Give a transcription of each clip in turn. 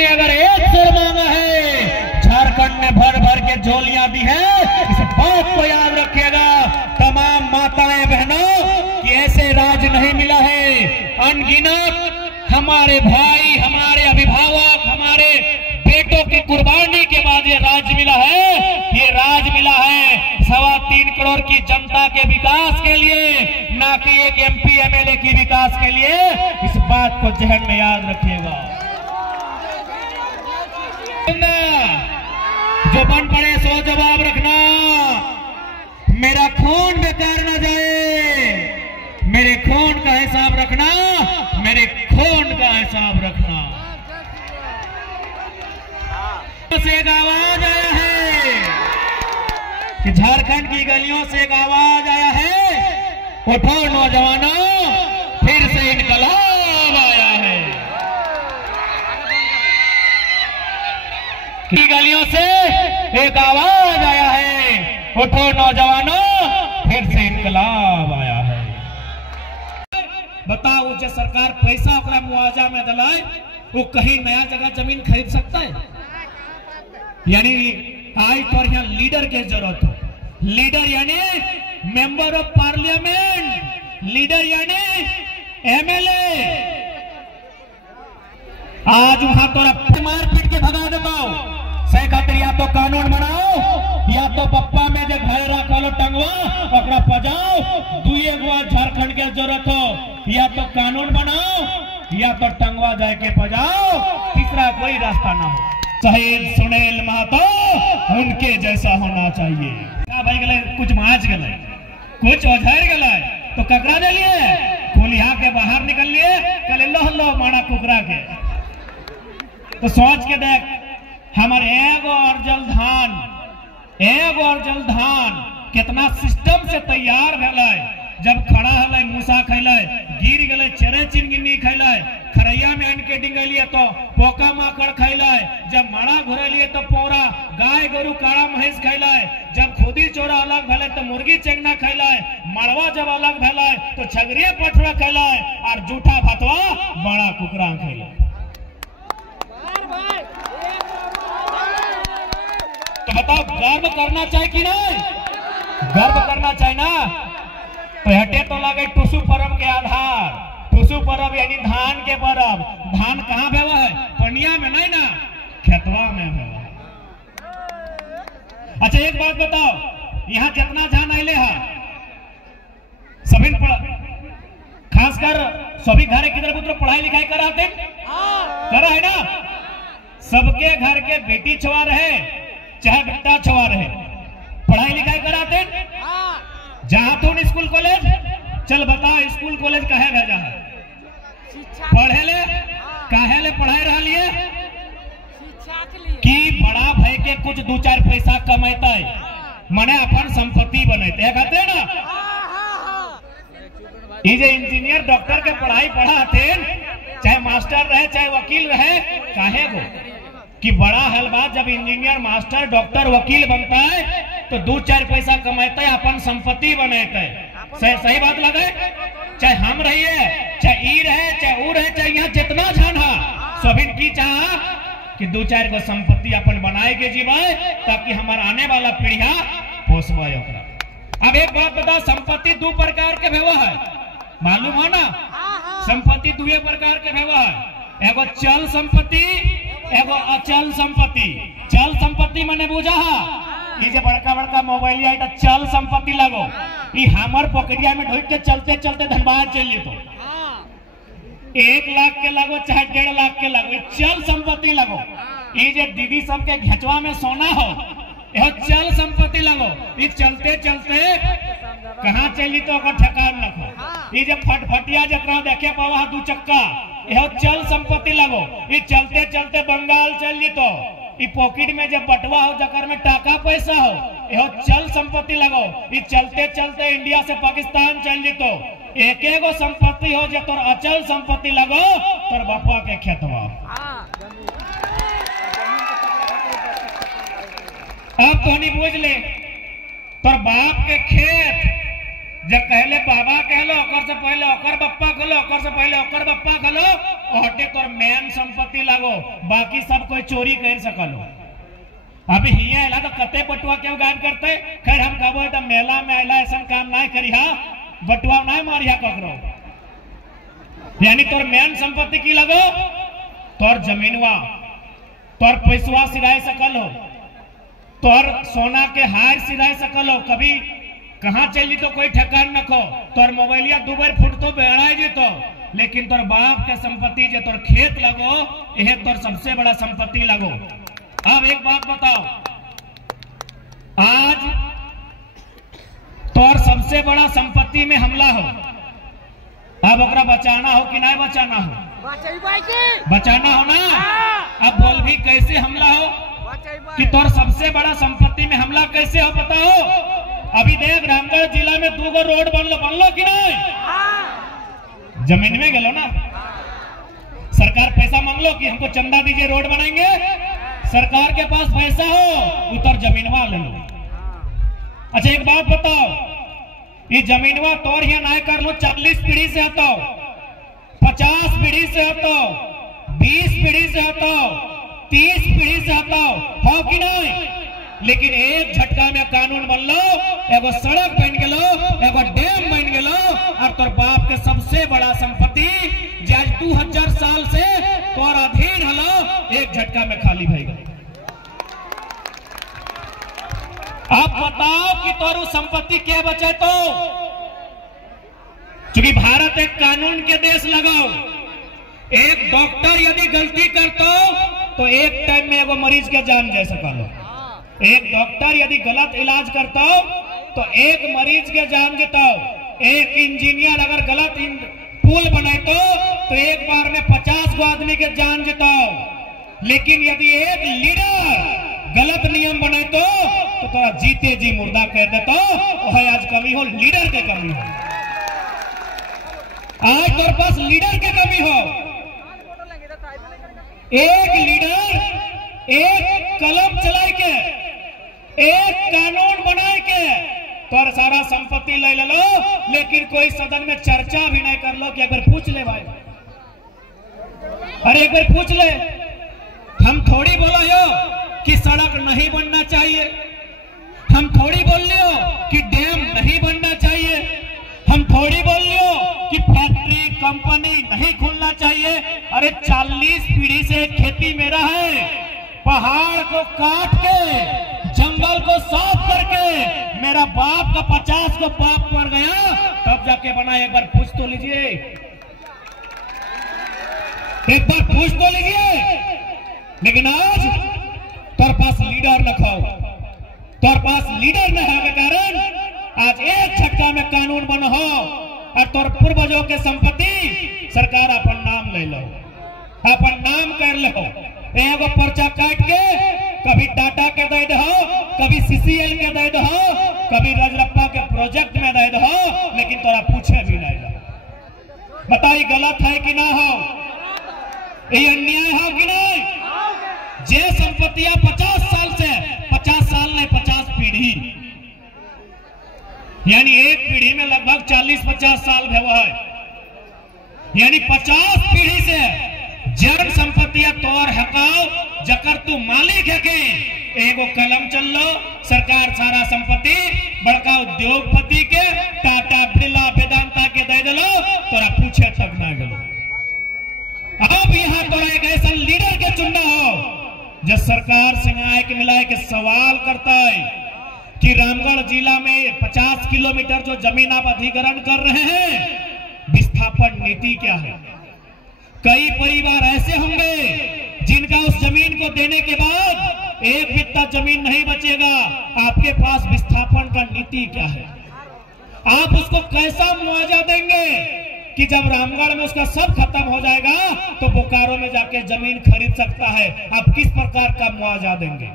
ने अगर एक सिर मांगा है, झारखंड ने भर भर के झोलियां दी है। इस बात को याद रखिएगा तमाम माताएं बहनों कि ऐसे राज नहीं मिला है। अनगिनत हमारे भाई, हमारे अभिभावक, हमारे बेटों की कुर्बानी के बाद ये राज मिला है। ये राज मिला है 3.25 करोड़ की जनता के विकास के लिए, ना कि एक MP MLA की विकास के लिए। इस बात को जहन में याद रखिएगा। जो बन पड़े सो जवाब रखना। मेरा खून बेकार ना जाए, मेरे खून का हिसाब रखना, मेरे खून का हिसाब रखना। से एक आवाज आया है कि झारखंड की गलियों से एक आवाज आया है, उठो नौजवानों, फिर से इनकलाब आया है। की गलियों से एक आवाज आया है, उठो नौजवानों, फिर से इनकलाब आया है। बताओ जो सरकार पैसा अपना मुआवजा में दिलाए, वो कहीं नया जगह जमीन खरीद सकता है? यानी आज पर यहाँ लीडर की जरूरत है। लीडर यानी मेंबर ऑफ पार्लियामेंट, लीडर यानी MLA। आज वहां तो मार पीट के भगा देता हूं। सही खातिर या तो कानून बनाओ, या तो पप्पा में जो घर रखो टंगवा पकड़ा पजाओ। दुए गो झारखंड के जरूरत हो, या तो कानून बनाओ, या तो टंगवा जाए के पजाओ। तीसरा कोई रास्ता ना हो। शहीद सुनील महतो उनके जैसा होना चाहिए। क्या भाई गले कुछ माच गले, कुछ ओझर गले तो ककरा दे लिए, खोलिया के बाहर निकल लिए, कल लो माड़ा कुकरा के। तो सोच के देख, हमारे एगो और जल धान कितना सिस्टम से तैयार भेलै। जब खड़ा हलै मूसा खैलै, गिर गलै चरे चिनगिनी खैलै, खरैया में अन्न के डिंगलिए तो पोका माकड़ खैलै, जब माड़ा घुरलिए तो पौरा गाय गोरु काड़ा महेश खैलै, जब खुदी चोरा अलग भेलै तो मुर्गी चेंगना खैलै, मड़वा जब अलग भेलै तो छगरिया पठुआ खैलै, और जूठा भतवा बड़ा कुकरा खैलै। तो बताओ गर्व करना चाहिए कि नहीं? गर्व करना चाहिए ना। तो हटे तो लगे टुसु पर्व के आधार। टुसु पर्व यानी धान के पर्व। धान कहाँ भेवा है? पनिया में नहीं ना, खेतवा में भेवा। अच्छा एक बात बताओ, यहाँ जितना धान आइले है सभी खासकर सभी घर किधर पुत्र पढ़ाई लिखाई कराते करा है ना। सबके घर के बेटी छुआ रहे चाहे बेटा छुआ रहे, पढ़ाई लिखाई कराते। जहां तुम स्कूल कॉलेज चल बता, स्कूल कॉलेज काहे भेजा है? पढ़े ले, काहे ले पढ़ाई रहा लिए कि बड़ा भाई के कुछ 2-4 पैसा कमाते मने अपन संपत्ति बनते कहते ना। ये इंजीनियर डॉक्टर के पढ़ाई पढ़ाते, चाहे मास्टर रहे चाहे वकील रहे, काहे गो कि बड़ा हलवा जब इंजीनियर मास्टर डॉक्टर वकील बनता है तो 2-4 पैसा कमाते है, अपन संपत्ति बनाते। सही बात लगे? चाहे हम रहिए, चाहे ई रहे, चाहे ऊ रहे, चाहे यहाँ जितना जान है, सभी की चाह कि 2-4 को संपत्ति अपन बनाए के जीवाए, ताकि हमारा आने वाला पीढ़िया पोसवाए। अब एक बात बता, संपत्ति 2 प्रकार के भेवा है, मालूम है ना? संपत्ति 2 प्रकार के भेवा है। एगो चल संपत्ति, एगो अचल संपत्ति। चल संपत्ति मने बुझा ये बड़का बड़का मोबाइल आई चल संपत्ति लगो, ये हमर पकड़िया में ढोक के चलते चलते धनबाद चल जेतो। 1 लाख के लगो चाहे 1.5 लाख के लगो, चल संपत्ति लगो। ये जो दीदी सबके घेचवा में सोना हो, यह चल संपत्ति लगो। ये चलते चलते कहाँ चली तो ठेकान रखो। ये जो फटफटिया जरा देखे पावा 2 चक्का, यह चल संपत्ति लगो। ये चलते चलते बंगाल चल जीतो। ये पॉकेट में जब बटवा हो जकर में टाका पैसा हो, यह चल संपत्ति लगो। ये चलते चलते इंडिया से पाकिस्तान चल जीतो। एक एगो संपत्ति हो जो तोर अचल संपत्ति लगो, तोर बापा के खेतवा। अब तो नहीं बुझ ले, तोर बाप के खेत जब कहले बाबा कहलो, ओकर से पहले ओकर बप्पा खलो, ओकर से पहले ओकर बप्पा खलो, ओहटे तोर मेन संपत्ति लागो, बाकी सब कोई चोरी कर सकलो। अभी हिया आला तो कते बटुआ क्यों गायब करते? खैर हम कहबो तो मेला में आला ऐसा काम ना करिहा, बटुआ ना मारिया ककरो। यानी तोर मेन संपत्ति की लगो, तोर जमीनवा, तोर पैसवा सिराय सकल हो, तोर सोना के हार सिराय सकल हो, कभी कहां चली तो कोई ठिकान न को, तोर मोबाइलिया दुबर फुट तो बेड़ाई जी तो, लेकिन तोर बाप के संपत्ति जो तोर खेत लगो, यह तोर सबसे बड़ा संपत्ति लगो। अब एक बात बताओ, आज तोर सबसे बड़ा संपत्ति में हमला हो, अब ओकरा बचाना हो कि नहीं बचाना हो? बचाना हो ना। अब बोल भी कैसे हमला हो कि तोर सबसे बड़ा संपत्ति में हमला कैसे हो पता हो? अभी देख रामगढ़ जिला में 2 रोड बनलो कि नहीं? जमीन में गेलो ना, सरकार पैसा मांग लो कि हमको चंदा दीजिए रोड बनाएंगे, सरकार के पास पैसा हो उतर जमीनवा ले लो। अच्छा एक बात बताओ, ये जमीनवा तोर ही ना कर लो 40 पीढ़ी से हतो, 50 पीढ़ी से हतो, 20 पीढ़ी से हतो, 30 पीढ़ी से हतो, हो कि नहीं? लेकिन एक झटका में कानून बन लो, एगो सड़क बन गेलो, एगो डैम बन गेलो, और तोर बाप के सबसे बड़ा संपत्ति जे आज 2000 साल से तोर अधीन हलो, एक झटका में खाली भई गई। अब बताओ कि तोर संपत्ति क्या बचे? तो क्योंकि भारत एक कानून के देश लगाओ, एक डॉक्टर यदि गलती करतो तो एक टाइम में एगो मरीज के जान जा सकलो। एक डॉक्टर यदि गलत इलाज करता हो तो एक मरीज के जान देता हो। एक इंजीनियर अगर गलत पुल बनाते तो एक बार में 50 गो आदमी के जान देता हो। लेकिन यदि एक लीडर गलत नियम बनाते तो थोड़ा जीते जी मुर्दा कह देता हो। आज कमी हो, लीडर के कमी हो, आज तेरे पास लीडर की कमी हो। एक लीडर एक कलम चला के, एक कानून बना के तोर सारा संपत्ति ले लो, लेकिन कोई सदन में चर्चा भी नहीं कर लो कि एक बार पूछ ले भाई, अरे एक बार पूछ ले। हम थोड़ी बोलो यो कि सड़क नहीं बनना चाहिए, हम थोड़ी बोल लियो कि डैम नहीं बनना चाहिए, हम थोड़ी बोल लियो कि फैक्ट्री कंपनी नहीं खुलना चाहिए। अरे 40 पीढ़ी से खेती मेरा है, पहाड़ को काट के जंगल को साफ करके मेरा बाप का 50 को बाप मर गया तब जाके बना। एक बार पूछ तो लीजिए, एक बार पूछ तो लीजिए। लेकिन आज तोर पास लीडर न खाओ, तोर पास लीडर न है के कारण आज एक झटका में कानून बनो हो और तोर पूर्वजों के संपत्ति सरकार अपन नाम ले लो, अपन नाम कर लो। एगो पर्चा काट के कभी टाटा के दे दो, कभी सीसीएल के दे दो, कभी रजरप्पा के प्रोजेक्ट में दे दो, लेकिन तोरा पूछे भी नहीं दो। बताइए गलत है कि ना हो? ये अन्याय हो कि नहीं? जे संपत्तियां 50 साल से, 50 साल नहीं 50 पीढ़ी, यानी एक पीढ़ी में लगभग 40-50 साल हुआ है, यानी 50 पीढ़ी से जन संपत्तियां तोर हकाओ जकर तू मालिक है के एगो कलम चल लो, सरकार सारा संपत्ति बड़का उद्योगपति के टाटा बिरला वेदांता के दे दलो, तोरा पूछे तक ना गलो। अब यहाँ तोरा एक ऐसा लीडर के चुनना हो जो सरकार से आए के मिलाए के सवाल करता है कि रामगढ़ जिला में 50 किलोमीटर जो जमीन आप अधिग्रहण कर रहे हैं, विस्थापन नीति क्या है? कई परिवार ऐसे होंगे जिनका उस जमीन को देने के बाद एक बित्ता जमीन नहीं बचेगा। आपके पास विस्थापन का नीति क्या है? आप उसको कैसा मुआवजा देंगे कि जब रामगढ़ में उसका सब खत्म हो जाएगा तो बोकारो में जाके जमीन खरीद सकता है? आप किस प्रकार का मुआवजा देंगे?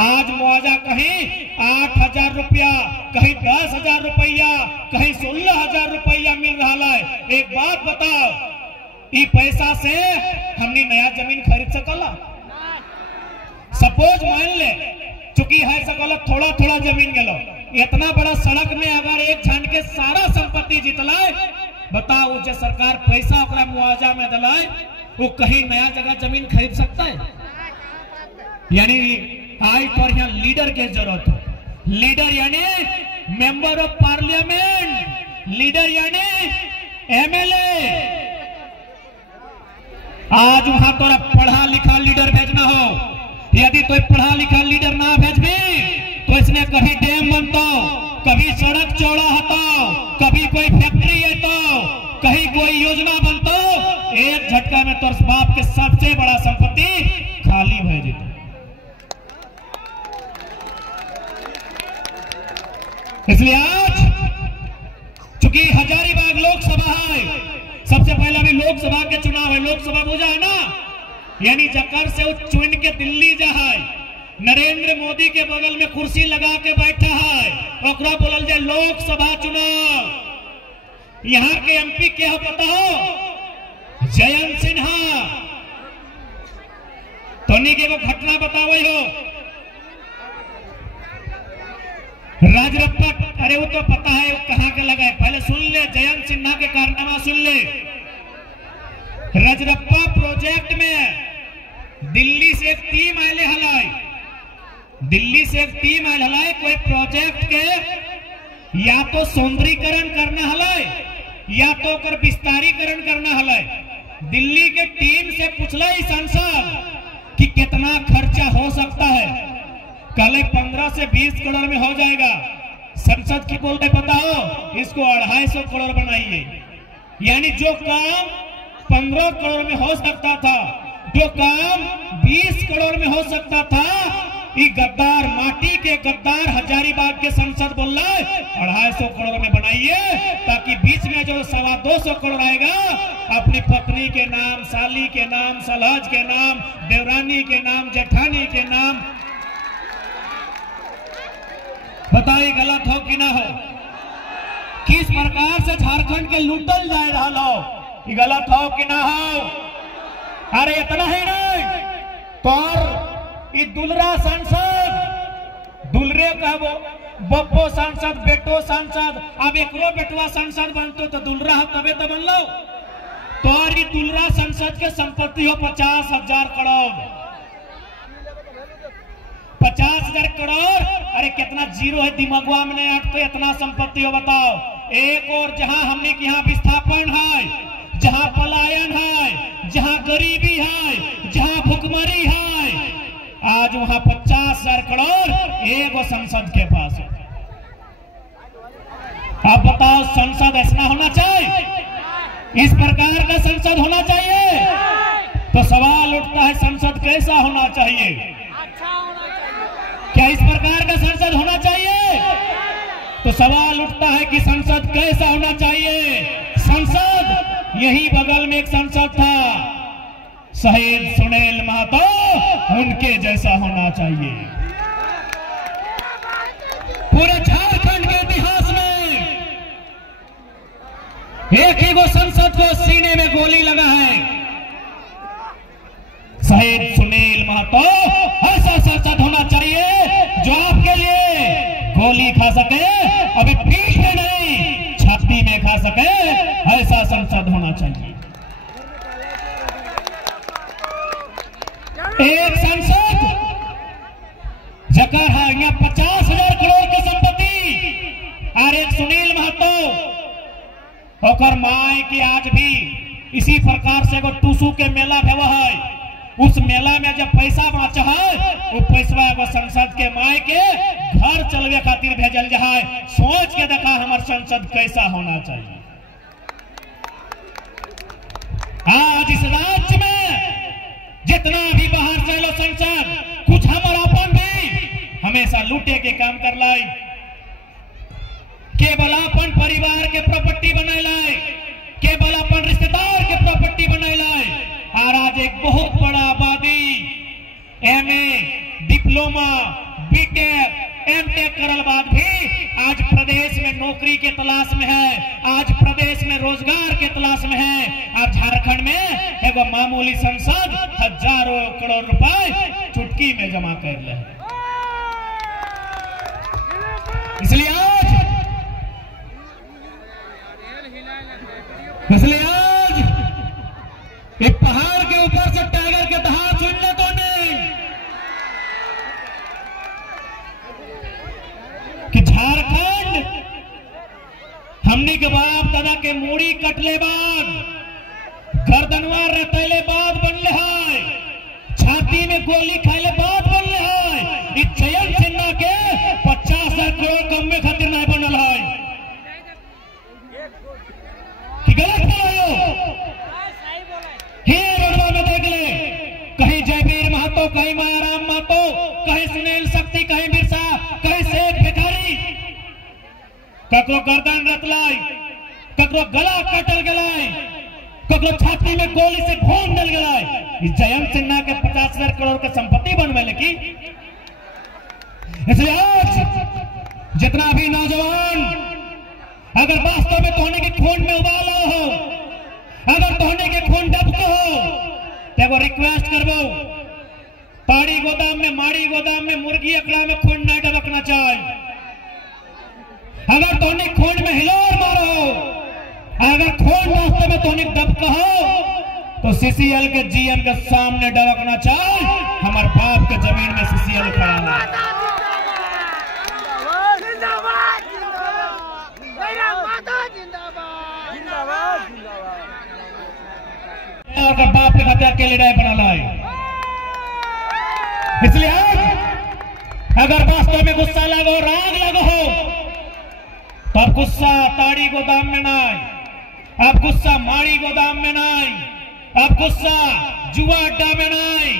आज मुआवजा कहीं 8,000 रुपया, कहीं 10,000 रुपया, कहीं 16,000 रुपया मिल रहा है। एक बात बताओ, ये पैसा से हमने नया जमीन खरीद सकला? सपोज मान ले चूंकि है सकल थोड़ा थोड़ा जमीन गेलो, इतना बड़ा सड़क में अगर एक झन के सारा संपत्ति जितला बताओ जो सरकार पैसा ओकरा मुआवजा में दिलाए वो कहीं नया जगह जमीन खरीद सकता है? यानी आज तो यहाँ लीडर की जरूरत है। लीडर यानी मेंबर ऑफ पार्लियामेंट, लीडर यानी एमएलए। आज वहां तोरा पढ़ा लिखा लीडर भेजना हो, यदि तो पढ़ा लिखा लीडर ना भेजबी तो इसने कभी डैम बनता, कभी सड़क चौड़ा होता, कभी कोई फैक्ट्री है तो कहीं कोई योजना बनता, एक झटका में तोर बाप के सबसे बड़ा संपत्ति खाली भर जेता। इसलिए आज चूंकि हजारीबाग लोकसभा है, सबसे पहला भी लोकसभा के चुनाव है, लोकसभा बुझा है ना, यानी जकर से चुन के दिल्ली जा है, नरेंद्र मोदी के बगल में कुर्सी लगा के बैठा है, ओकरा बोलल जाए लोकसभा चुनाव। यहाँ के एमपी क्या हो पता हो? जयंत सिन्हा। तोनी के वो घटना बतावे हो, राजरप्पा, अरे वो तो पता है वो कहाँ के लगा है, पहले सुन ले जयंत सिन्हा के कारनामा सुन ले। राजरप्पा प्रोजेक्ट में दिल्ली से एक टीम आए हलाई, दिल्ली से एक टीम आए हलाई, कोई प्रोजेक्ट के या तो सौंदर्यीकरण करना हलाई या तो कर विस्तारीकरण करना हलाई। दिल्ली के टीम से पूछला सांसद कि कितना खर्चा हो सकता है, कल 15 से 20 करोड़ में हो जाएगा। संसद की बोलते पता हो, इसको 250 करोड़ बनाइए। यानी जो काम 15 करोड़ में हो सकता था, जो काम 20 करोड़ में हो सकता था, ये गद्दार, माटी के गद्दार हजारीबाग के संसद बोल रहा है 250 करोड़ में बनाइए, ताकि बीच में जो 225 करोड़ आएगा अपनी पत्नी के नाम, साली के नाम, सलहज के नाम, देवरानी के नाम, जेठानी के नाम। बताइए गलत हो कि ना हो? किस प्रकार से झारखंड के लूटल जा रहा हो, गलत हो कि ना हो? अरे इतना ही नहीं, पर दुलरा सांसद, दुलरे कहबो, बप्पो सांसद, बेटो सांसद, अब एकरो बेटवा सांसद बनतो तो दुलरा हो तबे तो बनलो। तो ये दुलरा सांसद के संपत्ति हो 50,000 करोड़, 50,000 करोड़। अरे कितना जीरो है दिमागवा में नहीं अटके, इतना संपत्ति हो बताओ। एक और जहां हमने के यहाँ विस्थापन है, जहां पलायन है, जहां गरीबी है, जहां भुखमरी है, आज वहां 50,000 करोड़ एक संसद के पास है। अब बताओ संसद ऐसा होना चाहिए? इस प्रकार का संसद होना चाहिए? तो सवाल उठता है संसद कैसा होना चाहिए? क्या इस प्रकार का संसद होना चाहिए? तो सवाल उठता है कि संसद कैसा होना चाहिए? संसद यही बगल में एक संसद था, शहीद सुनील महतो, उनके जैसा होना चाहिए। पूरे झारखंड के इतिहास में एक ही वो संसद को सीने में गोली लगा है, शहीद सुनील महतो। ऐसा संसद होना चाहिए जो आपके लिए गोली खा सके, अभी पीठ में नहीं छाती में खा सके, ऐसा संसद होना चाहिए। एक संसद जगह है यहाँ 50,000 करोड़ की संपत्ति, और एक सुनील महतो और माए की आज भी इसी प्रकार से एगो टूसू के मेला भेव है, उस मेला में जब पैसा बाँचा है, वो पैसा एगो संसद के माए के घर चलवे खातिर भेजल जाए। सोच के देखा हमार संसद कैसा होना चाहिए। आज इस राज्य में जितना भी बाहर से लो संसद, कुछ हमारापन भी हमेशा लूटे के काम कर लाई, केवल अपन परिवार के प्रॉपर्टी बनाए लाए, केवल अपन रिश्तेदार के प्रॉपर्टी बनाए लाए। और आज एक बहुत बड़ा आबादी एमए, डिप्लोमा, बीटेक, एमटेक करल बाद भी आज प्रदेश में नौकरी के तलाश में है, आज प्रदेश में रोजगार के तलाश में है। आज झारखंड में एगो मामूली संसद हजारों करोड़ रुपए चुटकी में जमा कर ले। इसलिए आज इसलिए आज एक पहाड़ के ऊपर से टाइगर के दहाड़ सुनने तो नहीं कि झारखंड हमनी के बाप दादा के मूड़ी कटले बाद गर्दनवा रतले बाद बनले है, छाती में गोली खाइले बाद बनले है। इस जयंत सिन्हा के 50,000 करोड़ कम खातिर नहीं बनल है कि गलत बोलो। हे रोडवा में देख ले, कहीं जयवीर महतो, कहीं मायाराम महतो, कहीं सुनील शक्ति, कहीं बिरसा, कहीं शेख भिखारी, ककरो गर्दन रतलाई, ककरो गला कटल गलाई, ककरो छाती में गोली से भून डल गलाई। इस जयंत सिन्हा के 50,000 करोड़ के संपत्ति बनवे लगी। इसलिए आज जितना भी नौजवान अगर वास्तव में तोहने के खून में उबाला हो, अगर तोहने के खून डबको हो, तो रिक्वेस्ट करबो, पाड़ी गोदाम में, माड़ी गोदाम में, मुर्गी अकड़ा में खून नहीं डबकना चाहिए। अगर तोहने खून में हिलोर मारो, अगर खून वास्तव में तोहने डबका हो, तो सीसीएल के जीएम के सामने डबकना चाहिए। हमारे बाप के जमीन में सीसीएल खड़ा है। अगर बाप के खाते अकेले रहे बना लाए। इसलिए अगर वास्तव में गुस्सा लगो, राग लगो हो, तो अब गुस्सा ताड़ी गोदाम में नहीं, अब गुस्सा माड़ी गोदाम में नहीं, अब गुस्सा जुआ अड्डा में नहीं,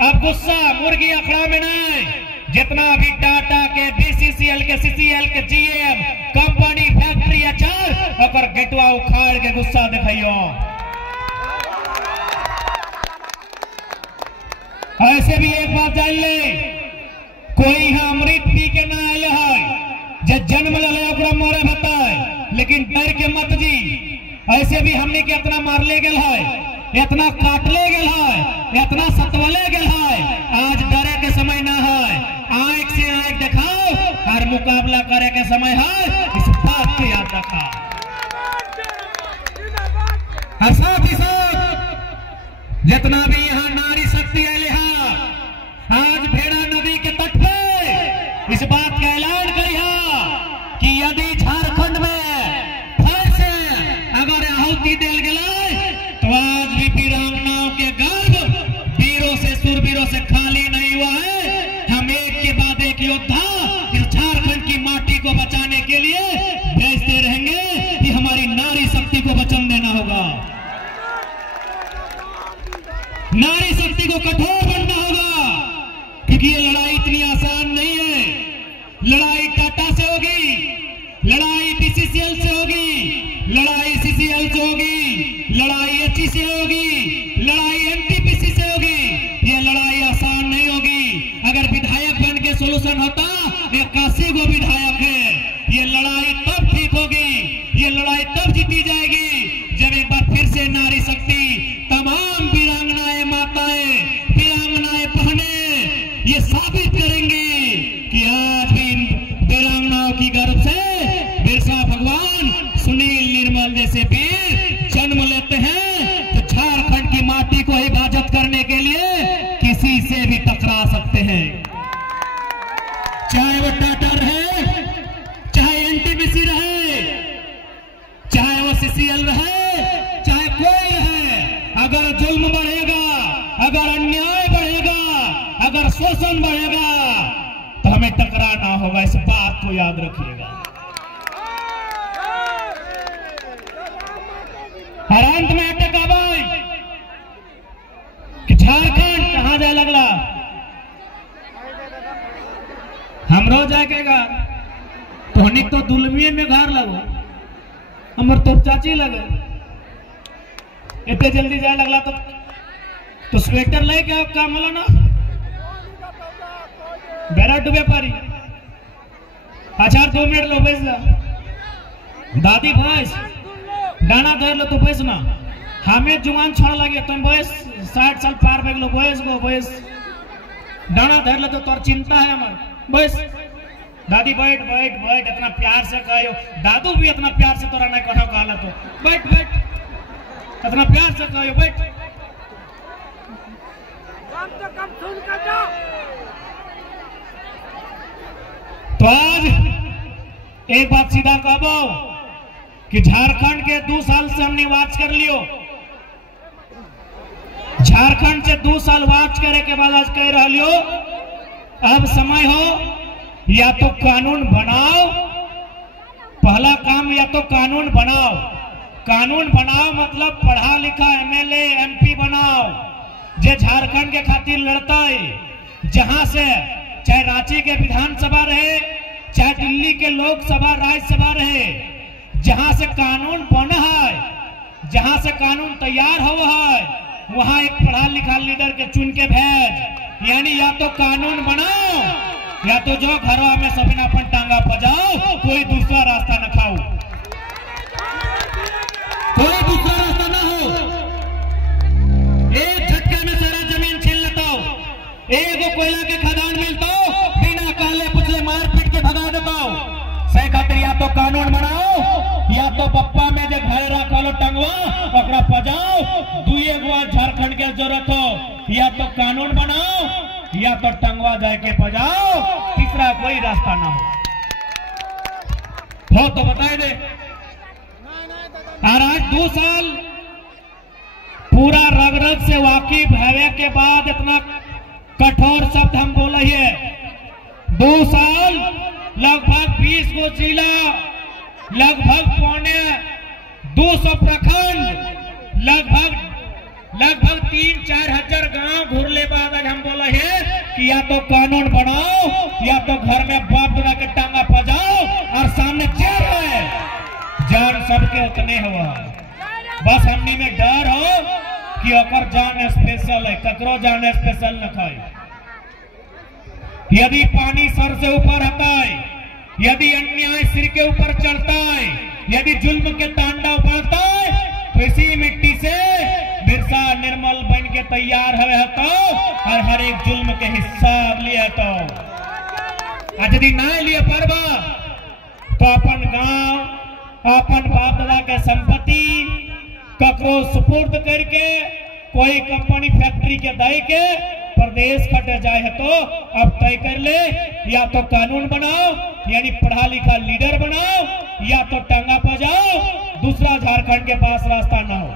अब गुस्सा मुर्गी अखड़ा में नहीं। जितना भी टाटा के, बीसीसीएल के, सीसीएल के जीएम, कंपनी, फैक्ट्री, अचार और गेटवा उखाड़ के गुस्सा दिखाइयो। ऐसे भी एक बात जान ले, कोई यहाँ अमृत पी के ना आए है, जब जन्म ले मोरे बताए, लेकिन डर के मत जी। ऐसे भी हमने के इतना मार ले गए है, इतना काट ले गए है, इतना सतवले गए है। आज डरे के समय ना है, आंख से आंख दिखाओ और मुकाबला करे के समय है। इस बात को याद रखा। और साथ ही साथ जितना भी यहाँ नारी शक्ति आए है, आज भेड़ा नदी के तट पे इस बात का ऐलान करिया कि यदि झारखंड में फिर से अगर आहुति दिल गए, तो आज भी वीरांगनाओं के गर्भ वीरों से, सुरवीरों से खाली नहीं हुआ है। हम एक के बाद एक योद्धा इस झारखंड की माटी को बचाने के लिए भेजते रहेंगे। कि हमारी नारी शक्ति को वचन देना होगा, नारी शक्ति को कठोर बनना होगा, क्योंकि ये लड़ाई इतनी आसान नहीं है। लड़ाई टाटा से होगी, लड़ाई बीसीसीएल से होगी, लड़ाई सीसीएल से होगी, लड़ाई एचई से होगी, लड़ाई एनटीपीसी से होगी। ये लड़ाई आसान नहीं होगी। अगर विधायक बन के सोल्यूशन होता, 81 गो विधायक है। ये लड़ाई तब ठीक होगी, ये लड़ाई तब जीती जाएगी जब एक बार फिर से नारी शक्ति, तमाम वीरांगनाएं, माताएं, वीरांगनाएं बहनें ये साबित करेंगे कि आज भी वीरांगनाओं की गर्भ से बिरसा भगवान, सुनील निर्मल जैसे वीर जन्म लेते हैं। तो झारखंड की माटी को हिफाजत करने के लिए किसी से भी टकरा सकते हैं, चाहे वो टाटा रहे, चाहे एनटीपीसी रहे, चाहे वो सीसीएल रहे, चाहे कोई रहे। अगर जुल्म बढ़ेगा, अगर अन्याय बढ़ेगा, अगर शोषण बढ़ेगा, तो हमें टकराना होगा। इस बात को याद रखिएगा। और अंत में टका भाई कि झारखंड कहां जाए लगला, हमरो जाएगा तो हनिक तो दुलमिये में घर लगो, हमर तो चाची लगे, इतने जल्दी जाए लगला तो स्वेटर ले के काम होला ना, बेरा डूबे पारी। अच्छा 2 मिनट लो बैस जा, दादी भैंस डाना धर लो तो बैस ना, हमें जुआन छोड़ लगे तुम बैस, 60 साल पार बैग लो, बैस गो बैस, डाना धर लो तो तोर चिंता है हमार, बैस। दादी बैठ बैठ बैठ, इतना प्यार से कहो, दादू भी इतना प्यार से तोरा नहीं कहो कहला, तो बैठ बैठ। अपना प्यार से कहो बैठ। कम तो कम सुन कर जाओ। तो आज एक बात सीधा कहबो कि झारखंड के 2 साल से हमने वाच कर लियो। झारखंड से 2 साल वाच करे के बाद आज कह रहा लियो अब समय हो या तो कानून बनाओ। पहला काम या तो कानून बनाओ। कानून बनाओ मतलब पढ़ा लिखा एमएलए एमपी बनाओ जे झारखंड के खातिर लड़ता है। जहां से चाहे रांची के विधानसभा रहे चाहे दिल्ली के लोकसभा राज्यसभा रहे, जहां से कानून बना है, जहां से कानून तैयार हुआ है, वहां एक पढ़ा लिखा लीडर के चुन के भेज। यानी या तो कानून बनाओ या तो जो घरवा में सभी अपन टांगा पजाओ, कोई दूसरा रास्ता न खाओ, कोई दूसरा रास्ता ना हो। एक झटके में सारा जमीन छीन लेता हो, एक कोयला के खदान मिलता हो, बिना काले पुछले मार पीट के भगा देता हो। सही खातिर या तो कानून बनाओ या तो पप्पा में जो घर रखो टंगवा ओकरा पजाओ। दुए गो झारखंड के जरूरत हो, या तो कानून बनाओ या तो टंगवा जाए के पजाओ, तीसरा कोई रास्ता ना हो तो बताए दे। और आज 2 साल पूरा रग रग से वाकिफ होने के बाद इतना कठोर शब्द हम बोले हैं। 2 साल लगभग 20 गो जिला, लगभग 200 प्रखंड, लगभग 3-4 हजार गांव घूरले बाद आज हम बोले हैं कि या तो कानून बनाओ या तो घर में बाप दादा के टांगा पजाओ। और सामने जेल है, जान सबके उतने हुआ, बस हमनी में डर हो कि ओकर जान स्पेशल है, ककरो जान स्पेशल न खाए। यदि पानी सर से ऊपर आता है, यदि अन्याय सिर के ऊपर चढ़ता है, यदि जुल्म के तांडव बढ़ता है, तो इसी मिट्टी से बिरसा निर्मल बन के तैयार है तो और हर एक जुल्म के हिसाब लिए तो यदि ना लिए परवा तो अपन गांव अपन बाप दादा के संपत्ति ककरो सुपुर्द करके कोई कंपनी फैक्ट्री के दे के प्रदेश कटे जाए है तो अब तय कर ले, या तो कानून बनाओ यानी पढ़ा लिखा लीडर बनाओ या तो टांगा पजाओ, दूसरा झारखंड के पास रास्ता ना हो।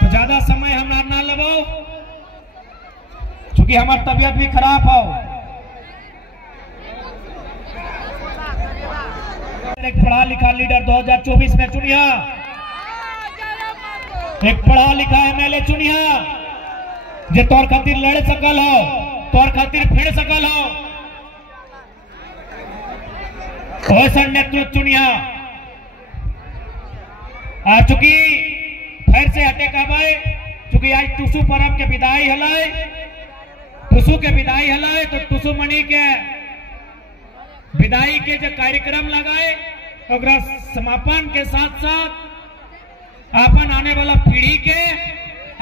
तो ज्यादा समय हम ना लगो क्योंकि हमारी तबीयत भी खराब हो। एक पढ़ा लिखा लीडर 2024 में चुनिया, एक पढ़ा लिखा एमएलए चुनिया जे तोर खातिर लड़ सकल हो, तोर खातिर फिर सकल हो, वैसा नेतृत्व चुनिया। चूंकि फिर से हटे कहबे चूंकि आज टुसु पर्व के विदाई हलै, टुसु के विदाई हलै तो टुसु मणि के विदाई के जो कार्यक्रम लगाए ओकरा समापन के साथ साथ अपन आने वाला पीढ़ी के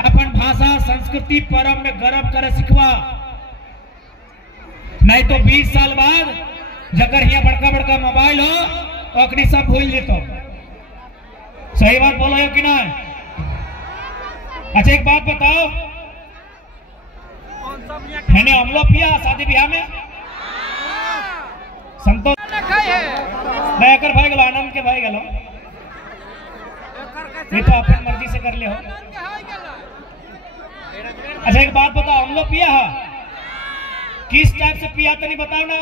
अपन भाषा संस्कृति परम में गर्व करे सिखवा। नहीं तो 20 साल बाद जकर यहाँ बड़का बड़का मोबाइल हो ओकनी सब भूल जेतो। सही बात बोलो हो कि ना? अच्छा एक बात बताओ, मैंने अमलो पिया शादी ब्याह में संतोष नहीं कर भाई गलो, आनंद के भाई गलो, ये तो अपन मर्जी से कर ले हो। अच्छा एक बात बताओ, हम लोग पिया है किस टाइप से पिया तो नहीं बताओ ना?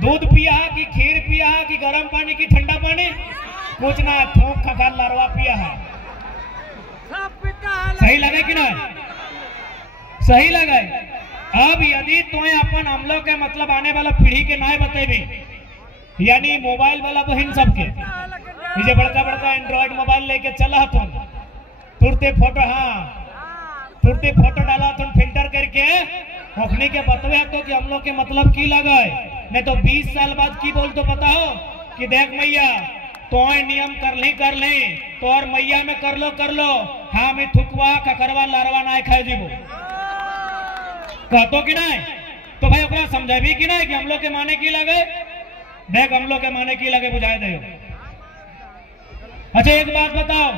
दूध पिया है कि खीर पिया है कि गर्म पानी की ठंडा पानी? कुछ ना, थोक खा लारवा पिया है। सही लगे कि ना? सही लगे। अब यदि तुम्हें अपन हमलों के मतलब आने वाला पीढ़ी के नाय बतेबी, यानी मोबाइल वाला बहन सबके ये बड़का बड़का एंड्रॉइड मोबाइल लेके चला तुम तुरते फोटो, हाँ तुरते फोटो डाला तुम फिल्टर करके ओखने के बतवे तो कि हम लोग के मतलब की लगा है। नहीं तो 20 साल बाद की बोल तो पता हो कि देख मैया तो नियम कर ली तो और मैया में कर लो, हाँ मैं थुकवा ककरवा लारवा ना खाए जीवो कहतो कि नहीं? तो भाई अपना समझेबी कि नहीं कि हम लोग के माने की लगे? देख हम लोग के माने की लगे बुझाए दे। अच्छा एक बात बताओ,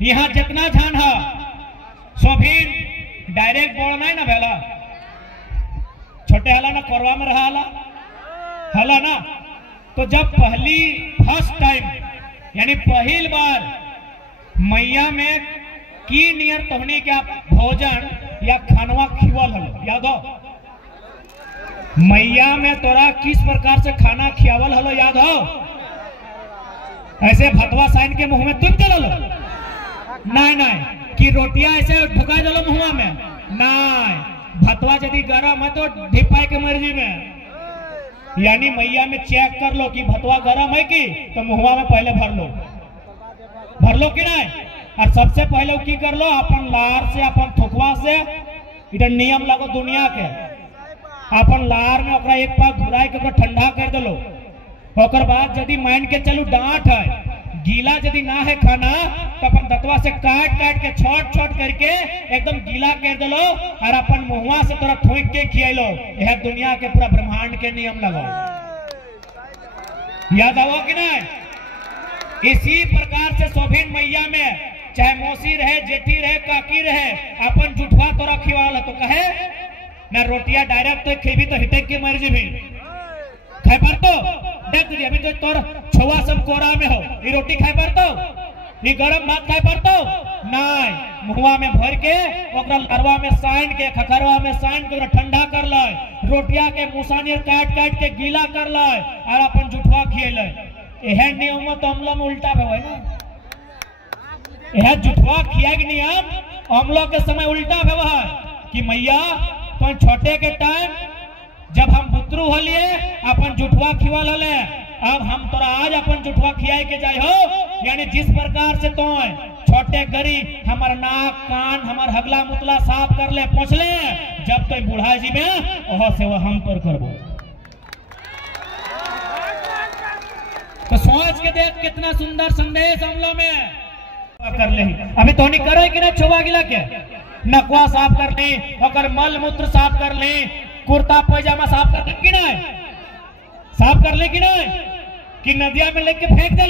यहाँ जितना झान है सोभिन डायरेक्ट बोल नहीं ना भेला, छोटे हला ना कोरवा में रहा हला ना। तो जब फर्स्ट टाइम यानी पहली बार मैया में की नियर तोहनी क्या भोजन या खानवा खिवल हलो याद हो? मैया में तोरा किस प्रकार से खाना खियावल हलो याद हो? ऐसे भतवा साइन के मुंह में तुम चलो नहीं कि रोटियां ऐसे ढुका दलो मुंह में नहीं, भतवा यदि गरम है तो ढिपाई के मर्जी में, यानी मैया में चेक कर लो कि भतवा गरम है कि, तो मुहवा में पहले भर लो कि नहीं। और सबसे पहले की कर लो अपन लार से अपन थुकवा से, इधर नियम लगो दुनिया के, अपन लार में ओकरा एक पाक घुराई के ठंडा कर दलो। ओकर बाद यदि मान के चलू डांट है गीला यदि ना है खाना तो अपन दतवा से काट के छोट करके एकदम गीला कर दलो और अपन मुहवा से तोरा थोक के खियालो। यह दुनिया के पूरा ब्रह्मांड के नियम लगाओ, याद आओ कि नहीं? इसी प्रकार से सोभिन मैया में चाहे मौसी रहे, जेठी रहे, काकी रहे, अपन जुठवा तोरा खिवाल तो कहे ना रोटियां डायरेक्ट तो खेबी तो हिटेक की मर्जी भी खाए पर तो देख दी। अभी तो तोर छुआ सब कोरा में हो, ये रोटी खाए पर तो, ये गरम भात खाए पर तो नहीं, मुहवा में भर के ओकरा लरवा में साइन के खखरवा में साइन के ठंडा कर ले, रोटिया के मुसानी काट के गीला कर ले और अपन जुठवा खिएले। यह नियम तो हमला में उल्टा है ना, यह जुठवा खिया के नियम हम लोग के समय उल्टा है कि मैया तो छोटे के टाइम जब हम बुतरू हलिए अपन जुठवा खिवाल हले, अब हम तोरा आज अपन जुठवा खियाए के जाए हो। यानी जिस प्रकार से तो छोटे गरी हमार नाक कान हमार हगला मुतला साफ कर ले पोछ ले, जब तो बूढ़ा जी में वह से वह हम पर करबो। तो सोच के देख कितना सुंदर संदेश हम लोग में कर ले। अभी तो नहीं करे कि ना छुआ गिला के नकवा साफ कर ली, और मल मूत्र साफ कर ली, कुर्ता पैजामा साफ कर ले कि नहीं, साफ कर ले कि नहीं, कि नदिया में लेके फेंक दे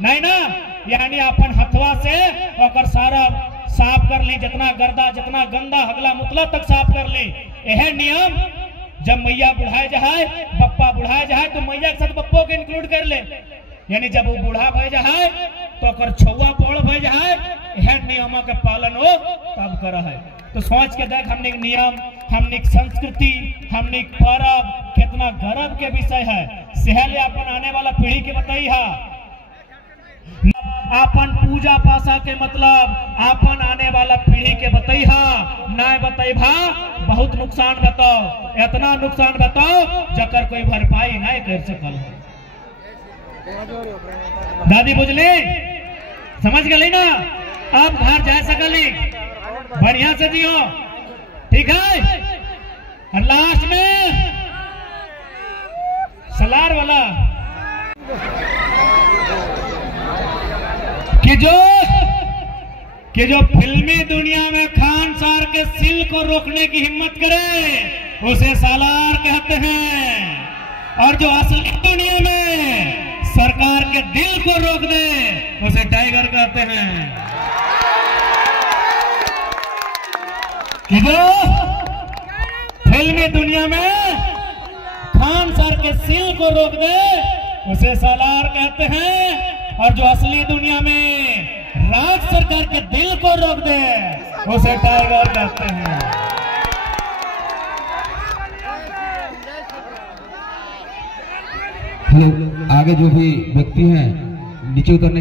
नहीं ना। यानी अपन हथवा से और सारा साफ कर ली, जितना गर्दा जितना गंदा हगला मुतला तक साफ कर ली। यह नियम जब मैया बुढ़ाए जाए बप्पा बुढ़ाए जाए तो मैया के साथ बप्पो के इंक्लूड कर ले, यानी जब वो बूढ़ा भय जाए तो अगर छुआ पोड़ भय जाए, यह नियम के पालन हो तब कर है। तो सोच के देख हमने नियम, हमने संस्कृति, हमने पर्व कितना गर्व के विषय है। सहले अपन आने वाला पीढ़ी के बताई है, अपन पूजा पासा के मतलब अपन आने वाला पीढ़ी के बताई है, ना बताई भा बहुत नुकसान बताओ, इतना नुकसान बताओ जकर कोई भरपाई नहीं कर सकल। दादी बुझली समझ गई ना, अब घर जा सकली, बढ़िया से जियो, ठीक है। और लास्ट में सलार वाला कि जो फिल्मी दुनिया में खान सार के सिल को रोकने की हिम्मत करे उसे सालार कहते हैं, और जो असली दुनिया में सरकार के दिल को रोक दे उसे टाइगर कहते हैं। कि जो फिल्मी दुनिया में खान सर के सिल को रोक दे उसे सालार कहते हैं, और जो असली दुनिया में राज सरकार के दिल को रोक दे उसे टाइगर कहते हैं। हेलो, आगे जो भी व्यक्ति हैं नीचे उतरने